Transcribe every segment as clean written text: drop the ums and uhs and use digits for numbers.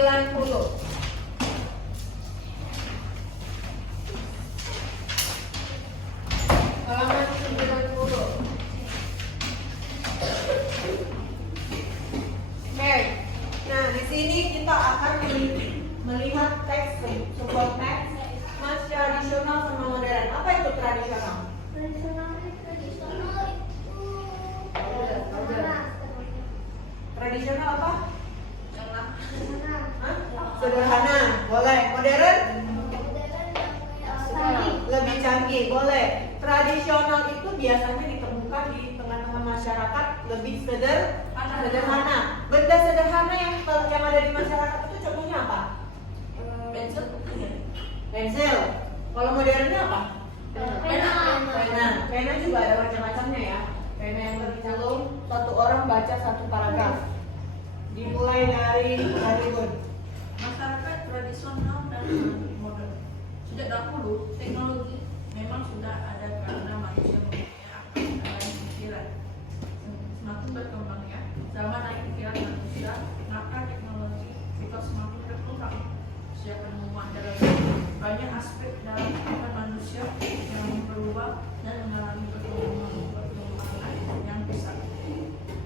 90. Halaman 90. Oke. Nah, di sini kita akan melihat teks, sebuah teks mas tradisional sama modern. Apa itu tradisional? Tradisional apa? Hah? Sederhana, boleh. Modern? Lebih canggih, boleh. Tradisional itu biasanya ditemukan di tengah-tengah masyarakat lebih sederhana. Benda sederhana yang ada di masyarakat itu contohnya apa? Pensil. Kalau modernnya apa? Pena juga ada macam-macamnya ya. Pena yang tercelung, satu orang baca satu paragraf. Dimulai dari Bun. Masyarakat tradisional dan modern. Sejak dahulu teknologi memang sudah ada karena manusia mempunyai akal dan pikiran. Semakin berkembangnya zaman dan pikiran manusia, maka teknologi juga semakin berkembang. Sejak penemuan telepon, banyak aspek dalam kehidupan manusia yang berubah dan mengalami perkembangan yang besar.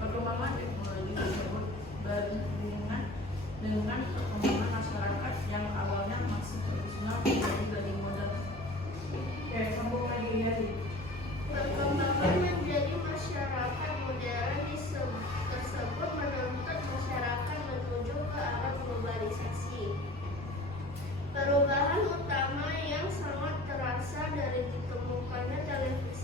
Perkembangan teknologi tersebut beriringan dengan perkembangan masyarakat yang awalnya masih tradisional menjadi modern. Oke, sambung lagi. Perkembangan menjadi masyarakat modern tersebut menuntut masyarakat menuju ke arah globalisasi. Perubahan utama yang sangat terasa dari ditemukannya televisi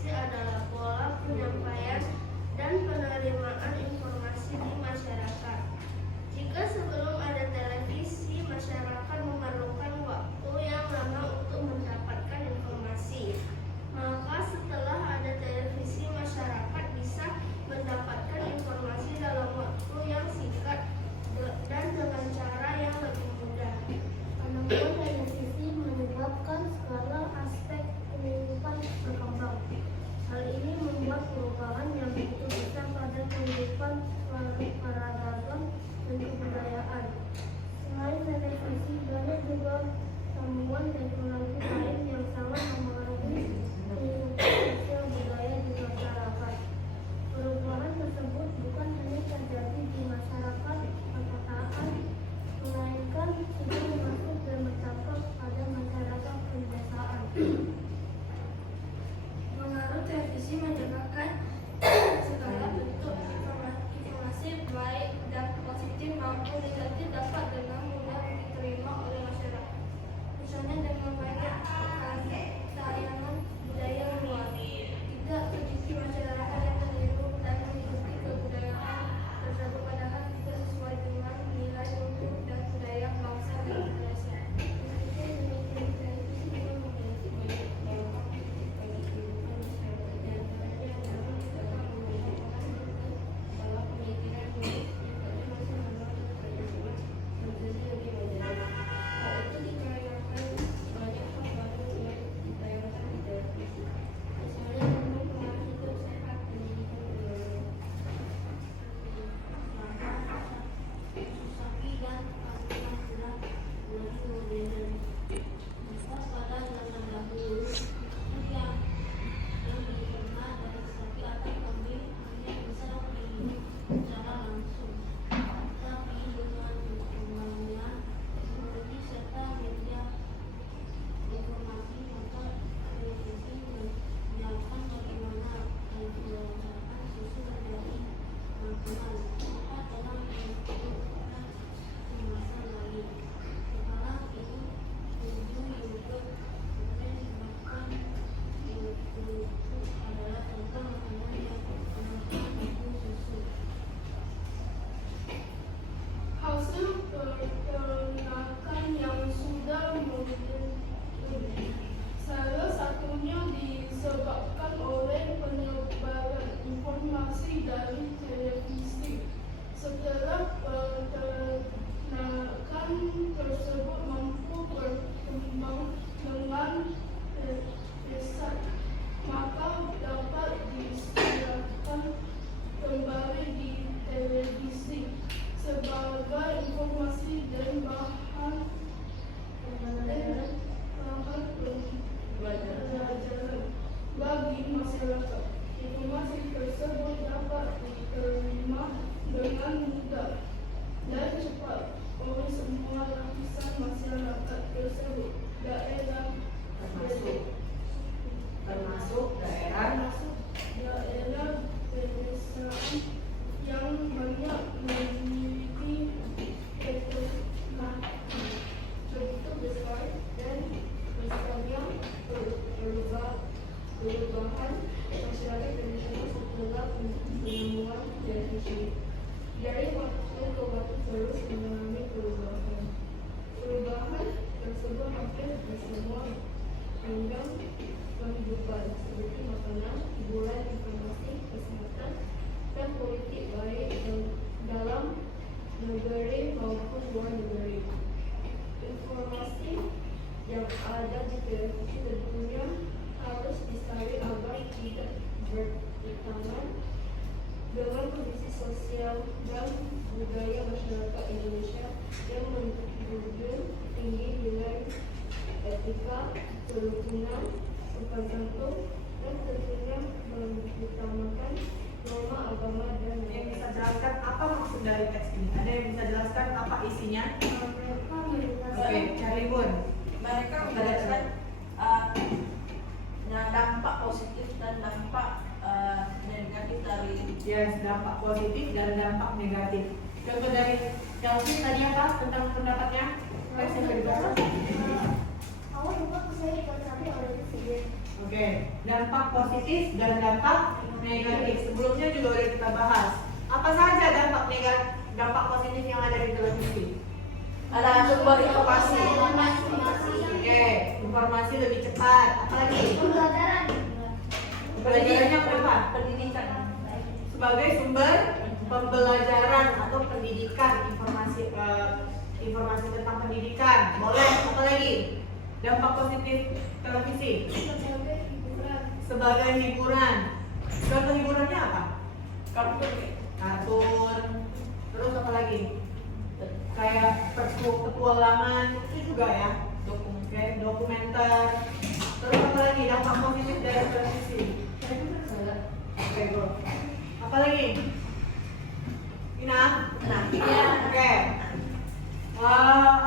dan cepat oleh semua lapisan masyarakat tersebut. Daerah termasuk daerah pedesaan yang banyak memiliki struktur besar dan besarnya perubahan masyarakat tradisional setelah penemuan televisi. Dari waktu ke waktu terus mengalami perubahan. Perubahan tersebut hampir di semua bidang kehidupan seperti makanan, hiburan, informasi, kesehatan, dan politik baik dalam negeri maupun luar negeri. Informasi yang ada di televisi tentunya harus disaring agar tidak bertentangan dengan kondisi sosial dan budaya masyarakat Indonesia yang menjunjung tinggi nilai etika, kerukunan, sopan santun, dan tentunya mengutamakan norma agama dan yang bisa jelaskan apa maksud dari teks ini? Ada yang bisa jelaskan apa isinya? Oke, Charlie Bun. Mereka menjelaskan dampak positif dan dampak negatif dari Yes, dampak positif dan dampak negatif. Contoh dari Chelsea tadi apa tentang pendapatnya? Teks yang kedua. Oke, dampak positif dan dampak negatif. Sebelumnya juga udah kita bahas. Apa saja dampak negatif, dampak positif yang ada di televisi? ada sumber informasi, Oke, informasi lebih cepat. Apalagi? Pembelajarannya berapa? pendidikan, Sebagai sumber pembelajaran atau pendidikan, informasi tentang pendidikan. Boleh. Apalagi? Dampak positif televisi sebagai hiburan. Contoh hiburannya apa? kartun, Kartun. Terus apa lagi? Kayak petualangan itu juga ya. Oke, dokumenter. Terus apa lagi? Dampak positif dari televisi. Oke, bro. Apa lagi? Ina? nah iya, Oke.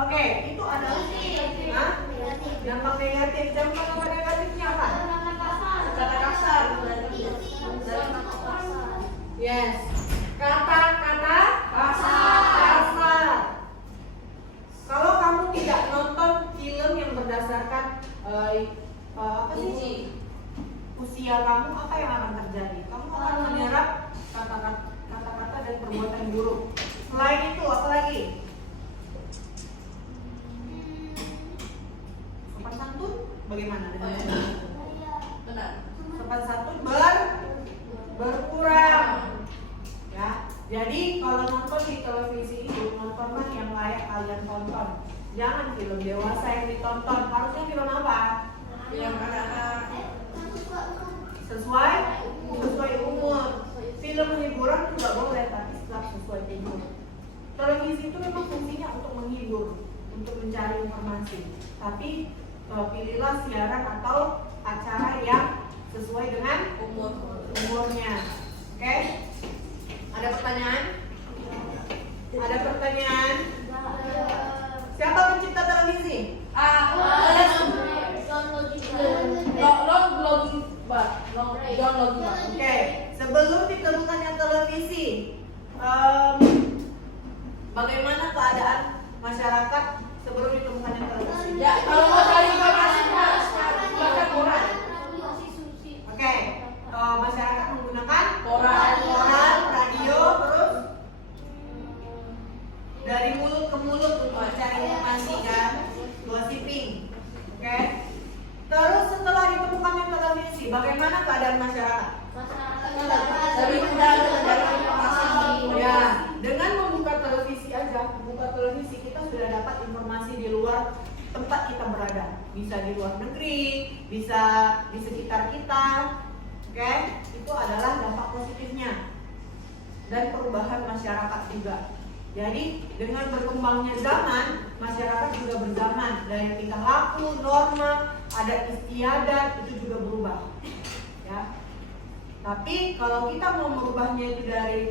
Oke, itu adalah dampak negatif. Dampak negatifnya apa? kata kasar, Yes. Kata-kata kasar. Kalau kamu tidak nonton film yang berdasarkan apa sih? Usia kamu, apa yang akan terjadi? Kamu akan menyerap kata-kata dan perbuatan buruk. Selain itu, apa lagi? Sopan santun bagaimana dengan sopan santun? benar. Sopan santun berkurang. Ya, jadi kalau nonton di televisi itu nontonlah yang layak kalian tonton. Jangan film dewasa yang ditonton. Harusnya film apa? Yang anak-anak Sesuai umur. Film hiburan juga boleh, tapi tetap sesuai umur. Televisi itu memang fungsinya untuk menghibur, untuk mencari informasi. Tapi pilihlah siaran atau acara yang sesuai dengan umurnya. Oke? Ada pertanyaan? Ada pertanyaan? Siapa pencipta televisi? John Logie. Oke, sebelum ditemukannya televisi, bagaimana keadaan masyarakat sebelum ditemukannya televisi? Ya, kalau mau cari informasi harus baca koran. Oke, masyarakat menggunakan Koran. radio, terus dari mulut ke mulut untuk mencari informasi dan gossiping. Oke. Terus setelah ditemukannya televisi, bagaimana keadaan masyarakat? Lebih mudah mencari informasi. Ya, dengan membuka televisi aja, kita sudah dapat informasi di luar tempat kita berada. Bisa di luar negeri, bisa di sekitar kita. Oke, itu adalah dampak positifnya. Dan perubahan masyarakat juga. Jadi dengan berkembangnya zaman, masyarakat juga berzaman. Dari tingkah laku, norma, adat istiadat itu juga berubah. Ya. Tapi kalau kita mau merubahnya itu dari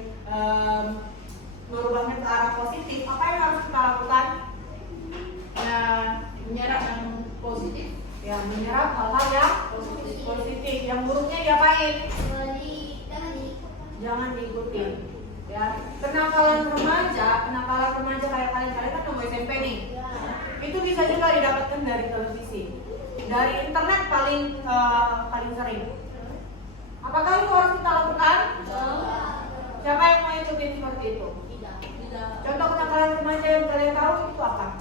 merubahnya ke arah positif, apa yang harus kita lakukan? Ya, menyerap yang positif. Ya, menyerap hal-hal yang positif. Yang buruknya diapain? Jangan diikuti. Ya, kenakalan remaja kayak kalian kan nunggu SMP nih. Itu bisa juga didapatkan dari televisi, dari internet paling sering. Apakah itu harus kita lakukan? Siapa yang mau ikutin seperti itu? Tidak. Contoh kenakalan remaja yang kalian tahu itu apa?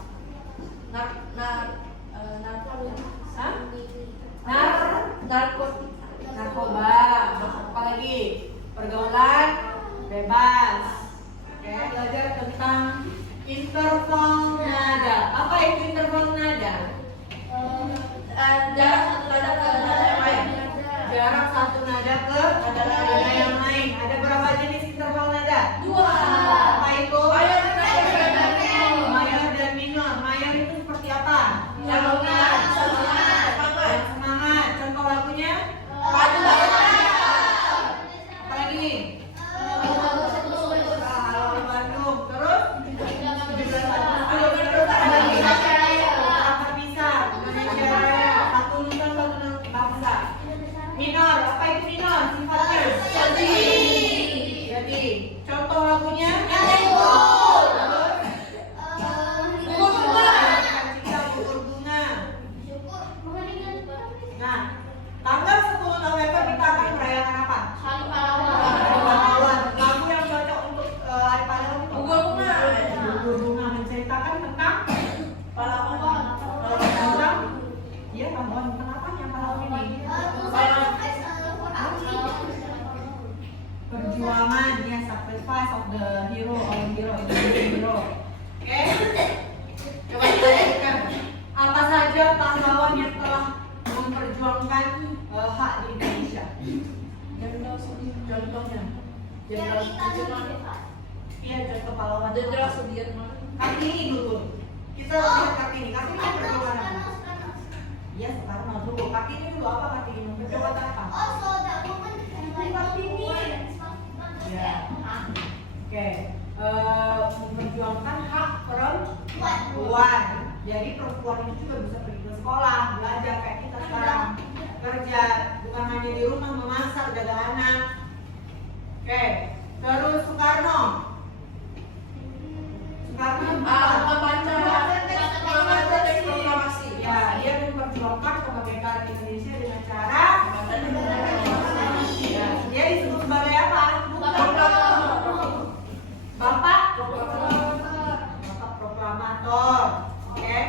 Hah? Narkoba. Apalagi pergaulan bebas. Oke, belajar tentang interval nada. Apa itu interval nada? Jarak satu nada ke nada yang lain. Jarak satu nada ke nada yang lain. Ada berapa jenis interval nada? 2. Apa itu? Mayor dan minor. Mayor dan minor. Mayor itu seperti apa? Yang semangat. Yang semangat. Contoh lagunya? Maju Apa lagi nih? Halo Bandung. Terus? Tak terpisah. Indonesia Raya. Satu nusa, satu bangsa. Minor. Apa itu minor? Sifatnya? Jadi, contoh lagunya? Gugur bunga. Nah, tanggal 10 November kita akan merayakan apa? Hari Pahlawan. Lagu yang cocok untuk Hari Pahlawan itu Gugur bunga. Gugur bunga menceritakan tentang pahlawan. tentang iya pahlawan. Kenapa yang pahlawan ini? Perjuangan, ya, sacrifice of the hero or hero itu hero. Oke. Coba kita lihatkan apa saja pahlawan yang telah memperjuangkan hak di Indonesia. Contohnya, Jenderal Sudirman. Iya, contoh pahlawan. Jenderal Sudirman. Kartini dulu. Kita lihat Kartini. Kartini perjuangan apa? Iya, Soekarno dulu. Kartini dulu apa Kartini? Perjuangan apa? Ya. Oke. Memperjuangkan hak perempuan. Jadi perempuan itu juga bisa pergi ke sekolah, belajar kayak kita sekarang, kerja, bukan hanya di rumah memasak, jaga anak. Oke. Terus Soekarno. Membaca teks proklamasi. Ya, dia memperjuangkan kemerdekaan Indonesia dengan cara ya, dia disebut sebagai apa? Bapak proklamator. Oke.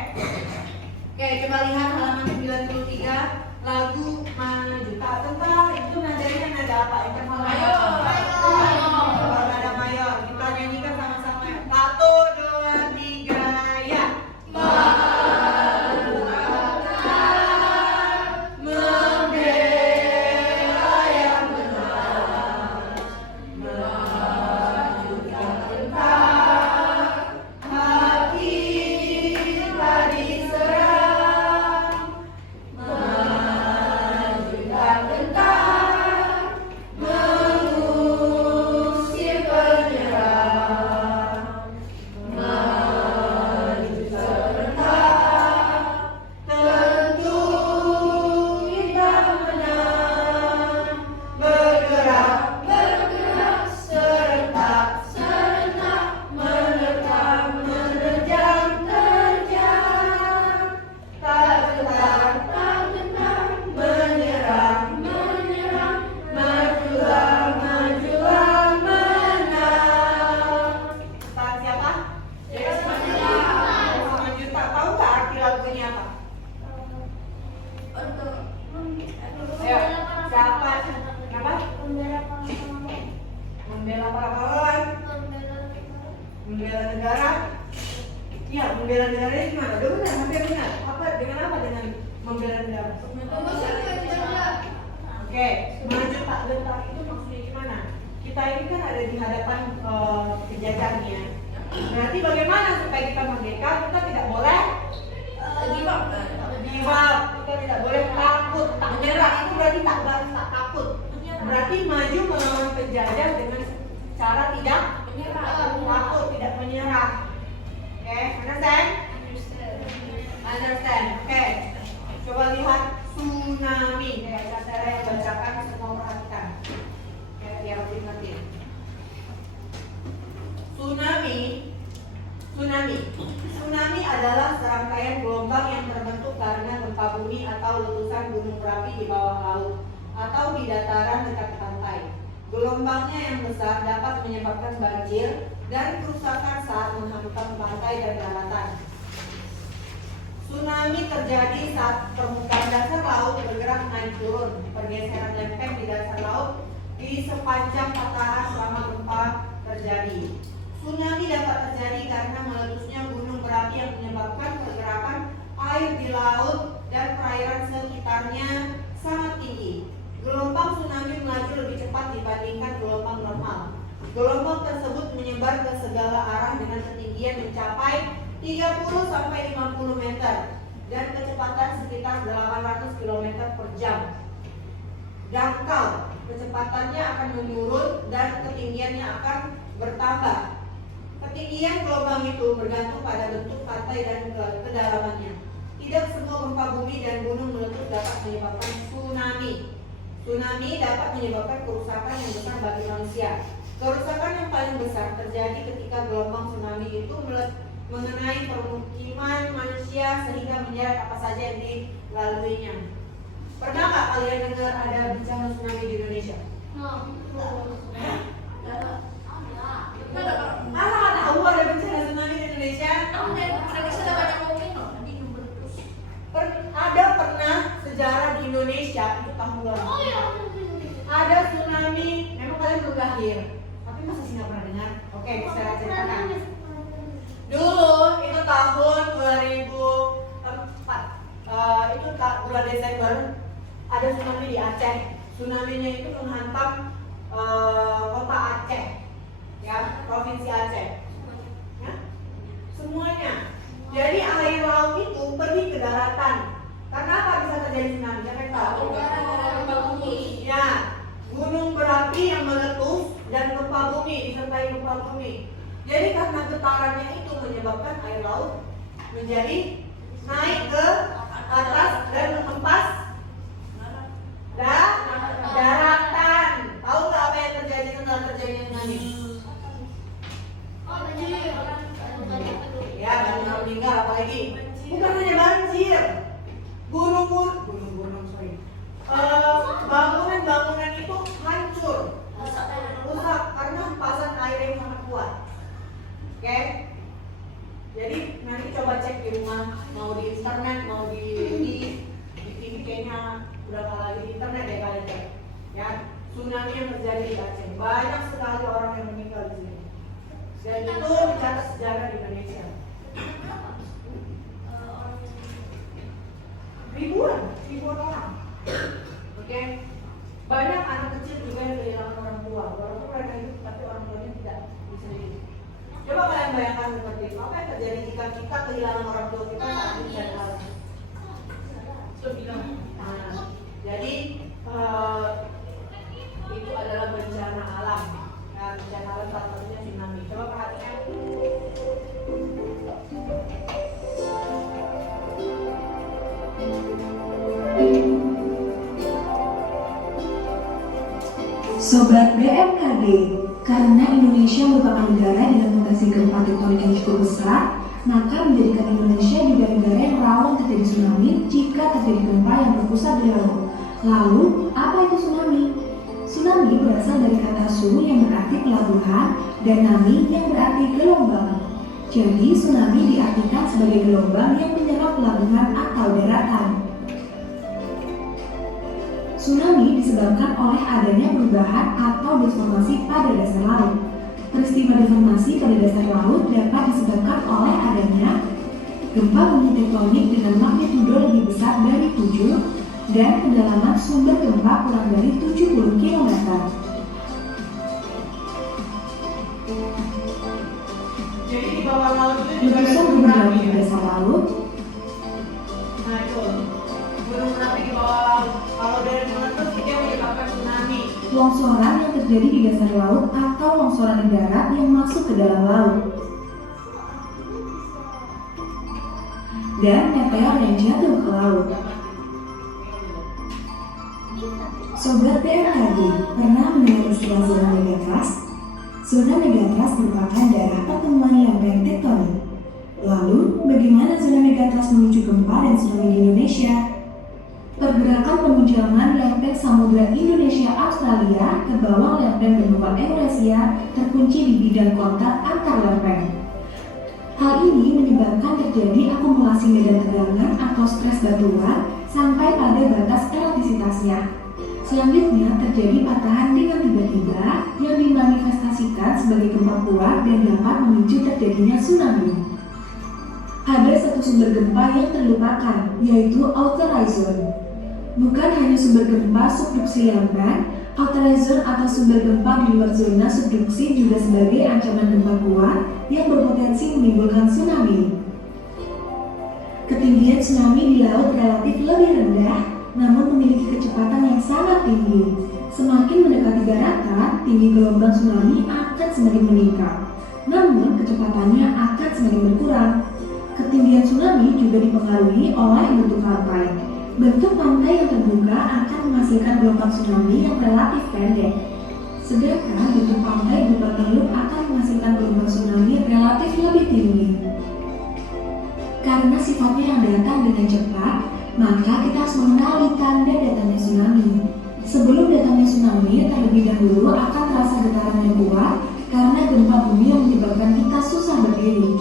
Oke, coba lihat halaman 93 lagu Maju Tak Tentara itu nadanya nada apa? Interval nada apa? Interval nada mayor. Kita nyanyikan sama-sama. 1, 2, 3, ya. Membela para pahlawan, membela negara. Iya, membela negaranya gimana? Udah benar, hampir benar. Apa dengan apa dengan membela negara? Oke, maju tak gentar itu maksudnya gimana? Kita ini kan ada di hadapan penjajahnya. Berarti bagaimana supaya kita merdeka? Kita tidak boleh give up. Kita tidak boleh takut. Tak menyerah itu berarti tak takut. Berarti maju melawan penjajah dengan cara tidak Takut, tidak menyerah. Oke, understand? Understand. Oke. Coba lihat tsunami. Kayak cara yang bacakan semua perhatikan. Oke, biar lebih ngerti. Tsunami adalah serangkaian gelombang yang terbentuk karena gempa bumi atau letusan gunung berapi di bawah laut atau di dataran dekat pantai. Gelombangnya yang besar dapat menyebabkan banjir dan kerusakan saat menghantam pantai dan daratan. Tsunami terjadi saat permukaan dasar laut bergerak naik turun, pergeseran lempeng di dasar laut di sepanjang patahan selama gempa terjadi. Tsunami dapat terjadi karena meletusnya gunung berapi yang menyebabkan pergerakan air di laut dan perairan sekitarnya sangat tinggi. Gelombang tsunami melaju lebih cepat dibandingkan gelombang normal. Gelombang tersebut menyebar ke segala arah dengan ketinggian mencapai 30-50 meter dan kecepatan sekitar 800 km per jam. Dangkal, kecepatannya akan menurun dan ketinggiannya akan bertambah. Ketinggian gelombang itu bergantung pada bentuk pantai dan kedalamannya. Tidak semua gempa bumi dan gunung meletus dapat menyebabkan tsunami. Tsunami dapat menyebabkan kerusakan yang besar bagi manusia. Kerusakan yang paling besar terjadi ketika gelombang tsunami itu mengenai permukiman manusia sehingga menyeret apa saja yang dilaluinya. Pernah nggak kalian dengar ada bencana tsunami di Indonesia? Masa nggak tahu ada bencana tsunami di Indonesia? Ada pernah sejarah di Indonesia itu tahun lalu. Ada tsunami, memang kalian belum lahir, tapi masa sih nggak pernah dengar? Oke, saya ceritakan. Dulu itu tahun 2004, itu bulan Desember ada tsunami di Aceh. Tsunami-nya itu menghantam kota Aceh, ya, provinsi Aceh. Ya? Semuanya. Jadi air laut itu pergi ke daratan. Karena apa bisa terjadi tsunami? Siapa yang tahu? Ya, gunung berapi yang meletus dan gempa bumi disertai gempa bumi. Jadi karena getarannya itu menyebabkan air laut menjadi naik ke atas dan menghempas daratan. Tahu nggak apa yang terjadi setelah terjadinya tsunami? Ya, banyak orang meninggal, apalagi bukan hanya banjir, bangunan itu hancur, rusak karena hempasan air yang sangat kuat. Oke? Jadi nanti coba cek di rumah, mau di internet, mau di TV kayaknya udah kalah lagi di internet deh kalian cek. Ya, tsunami yang terjadi di Aceh, banyak sekali orang yang meninggal di sini. Dan itu dicatat sejarah di Indonesia. Ribuan orang. Oke. Banyak anak kecil juga yang kehilangan orang tua. Walaupun mereka hidup tapi orang tuanya tidak bisa hidup. Coba kalian bayangkan seperti itu. Apa yang terjadi jika kita kehilangan orang tua kita saat ini dan alam? Nah, jadi itu adalah bencana alam. Nah, bencana alam salah satunya tsunami. Coba perhatikan. Sobat BMKG, karena Indonesia merupakan negara dengan mutasi gempa tektonik yang cukup besar, maka menjadikan Indonesia juga negara yang rawan terjadi tsunami jika terjadi gempa yang berpusat di laut. Lalu, apa itu tsunami? Tsunami berasal dari kata su yang berarti pelabuhan dan nami yang berarti gelombang. Jadi, tsunami diartikan sebagai gelombang yang menyerang pelabuhan atau daratan. Tsunami disebabkan oleh adanya perubahan atau deformasi pada dasar laut. Peristiwa deformasi pada dasar laut dapat disebabkan oleh adanya gempa bumi tektonik dengan magnitudo lebih besar dari 7 dan kedalaman sumber gempa kurang dari 70 km. Jadi di bawah laut itu juga ada Letusan gunung gunung berapi di dasar laut. Nah itu gunung berapi di bawah laut. Kalau dari meletus dia menyebabkan tsunami. longsoran yang terjadi di dasar laut atau longsoran di darat yang masuk ke dalam laut, dan meteor yang jatuh ke laut. Sobat BMKG, pernah mendengar istilah zona megatrust? Zona megatrust merupakan daerah pertemuan lempeng tektonik. Lalu, bagaimana zona megatrust memicu gempa dan tsunami di Indonesia? Pergerakan pemunjangan lempeng Samudra Indonesia-Australia ke bawah lempeng benua Eurasia terkunci di bidang kontak antar lempeng. Hal ini menyebabkan terjadi akumulasi medan tegangan atau stres batuan sampai pada batas elastisitasnya. Selanjutnya terjadi patahan dengan tiba-tiba yang dimanifestasikan sebagai gempa kuat dan dapat memicu terjadinya tsunami. Ada satu sumber gempa yang terlupakan, yaitu outer horizon. Bukan hanya sumber gempa subduksi lempeng, outer horizon atau sumber gempa di luar zona subduksi juga sebagai ancaman gempa kuat yang berpotensi menimbulkan tsunami. Ketinggian tsunami di laut relatif lebih rendah, namun memiliki kecepatan yang sangat tinggi. Semakin mendekati daratan, tinggi gelombang tsunami akan semakin meningkat. Namun, kecepatannya akan semakin berkurang. Ketinggian tsunami juga dipengaruhi oleh bentuk pantai. Bentuk pantai yang terbuka akan menghasilkan gelombang tsunami yang relatif pendek. Sedangkan bentuk pantai berupa teluk akan menghasilkan gelombang tsunami relatif lebih tinggi. Karena sifatnya yang datang dengan cepat, maka kita harus mengenali tanda datangnya tsunami. Sebelum datangnya tsunami, terlebih dahulu akan terasa getaran yang kuat karena gempa bumi yang menyebabkan kita susah berdiri.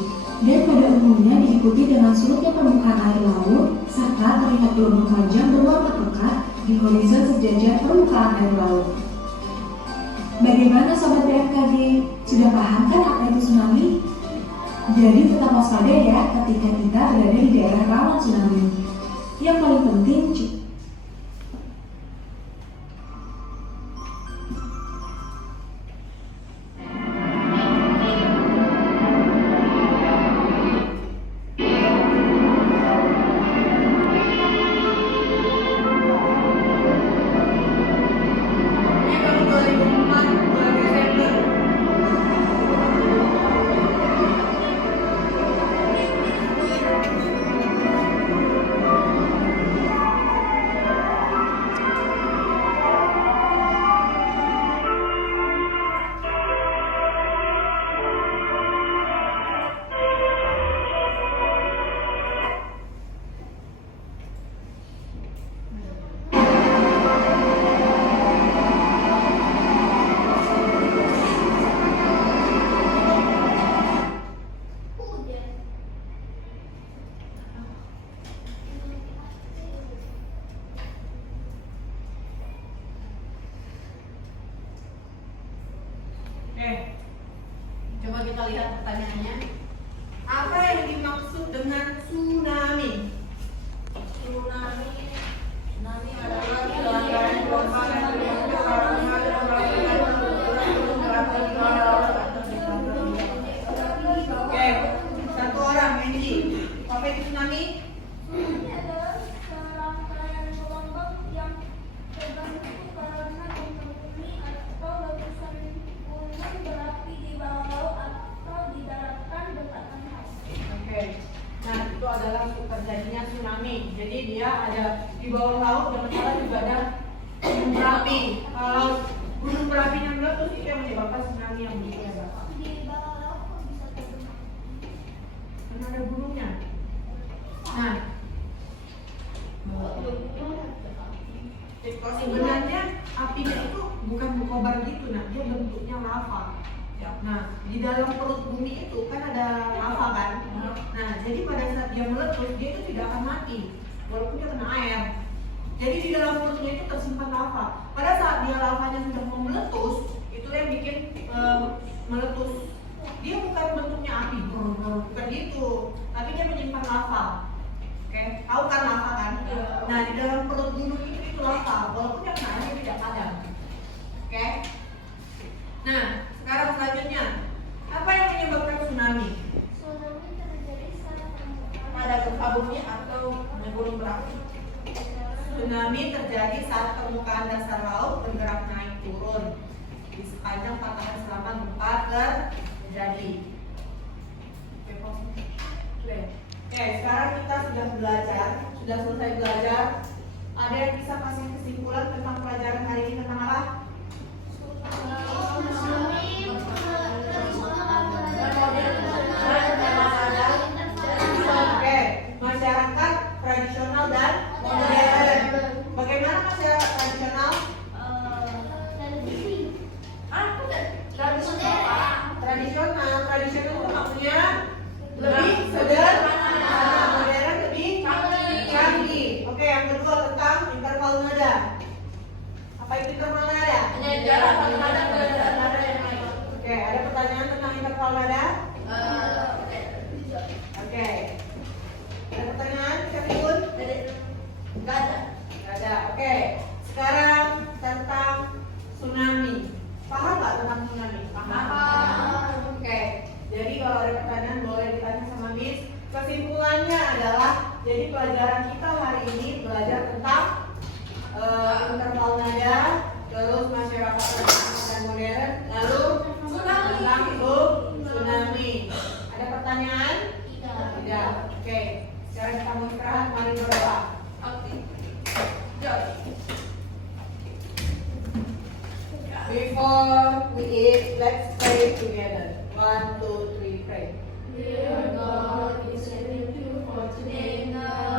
Dan pada umumnya diikuti dengan surutnya permukaan air laut serta terlihat gelombang panjang berwarna pekat di horizon sejajar permukaan air laut. Bagaimana Sobat BMKG? Sudah paham kan apa itu tsunami? Jadi tetap waspada ya ketika kita berada di daerah rawan tsunami. Yang paling penting coba kita lihat pertanyaannya. Apa yang dimaksud dengan tsunami? Tsunami adalah pelanggaran gelombang yang terjadi Oke, satu orang Menji. Apa itu tsunami? Ini adalah serangkaian gelombang yang terbentuk karena gempa bumi atau letusan gunung berapi di bawah laut atau di daratan dekatan laut. Oke. Nah, itu adalah terjadinya tsunami. Jadi dia ada di bawah laut dan salah juga ada gunung berapi. Kalau gunung berapinya meletus itu yang menyebabkan tsunami yang begitu ya, Bapak. Di bawah laut kok bisa terbentuk? Karena ada gunungnya. Nah, sebenarnya apinya itu bukan berkobar gitu, nah dia bentuknya lava. Nah, di dalam perut bumi itu kan ada lava kan. Nah, jadi pada saat dia meletus dia itu tidak akan mati walaupun dia kena air. Jadi di dalam perutnya itu tersimpan lava. Pada saat dia lavanya sudah mau meletus, itu yang bikin meletus. Dia bukan bentuknya api, bukan gitu, tapi dia menyimpan lava. Oke, tahu kan lava kan? Nah, di dalam perut gunung itu lava, walaupun dia kena air dia tidak padam. Oke. Nah, sekarang selanjutnya, apa yang menyebabkan tsunami? Tsunami terjadi saat permukaan pada gempa bumi atau gunung berapi. Tsunami terjadi saat permukaan dasar laut bergerak naik turun. sepanjang patahan selama gempa terjadi. Oke, sekarang kita sudah selesai belajar. Ada yang bisa kasih kesimpulan tentang pelajaran hari ini tentang apa? Oke, masyarakat tradisional dan modern. Bagaimana masyarakat tradisional? Tradisional itu maksudnya lebih sederhana, modern lebih canggih. Oke, yang kedua tentang interval nada. Apa itu interval nada? Oke, ada pertanyaan tentang interval nada? Oke. Ada pertanyaan? Siapapun? Nggak ada. Oke. Sekarang tentang tsunami. Paham nggak tentang tsunami? Paham. Oke. Jadi kalau ada pertanyaan boleh ditanya sama Miss. Kesimpulannya adalah, jadi pelajaran kita hari ini belajar tentang interval nada, terus masyarakat tradisional dan modern, lalu tentang tsunami. Ada pertanyaan? Tidak. Oke. Sekarang kita mau istirahat. Mari berdoa. Before we eat, let's pray together. 1, 2, 3, pray. Dear God, we thank you for today. Now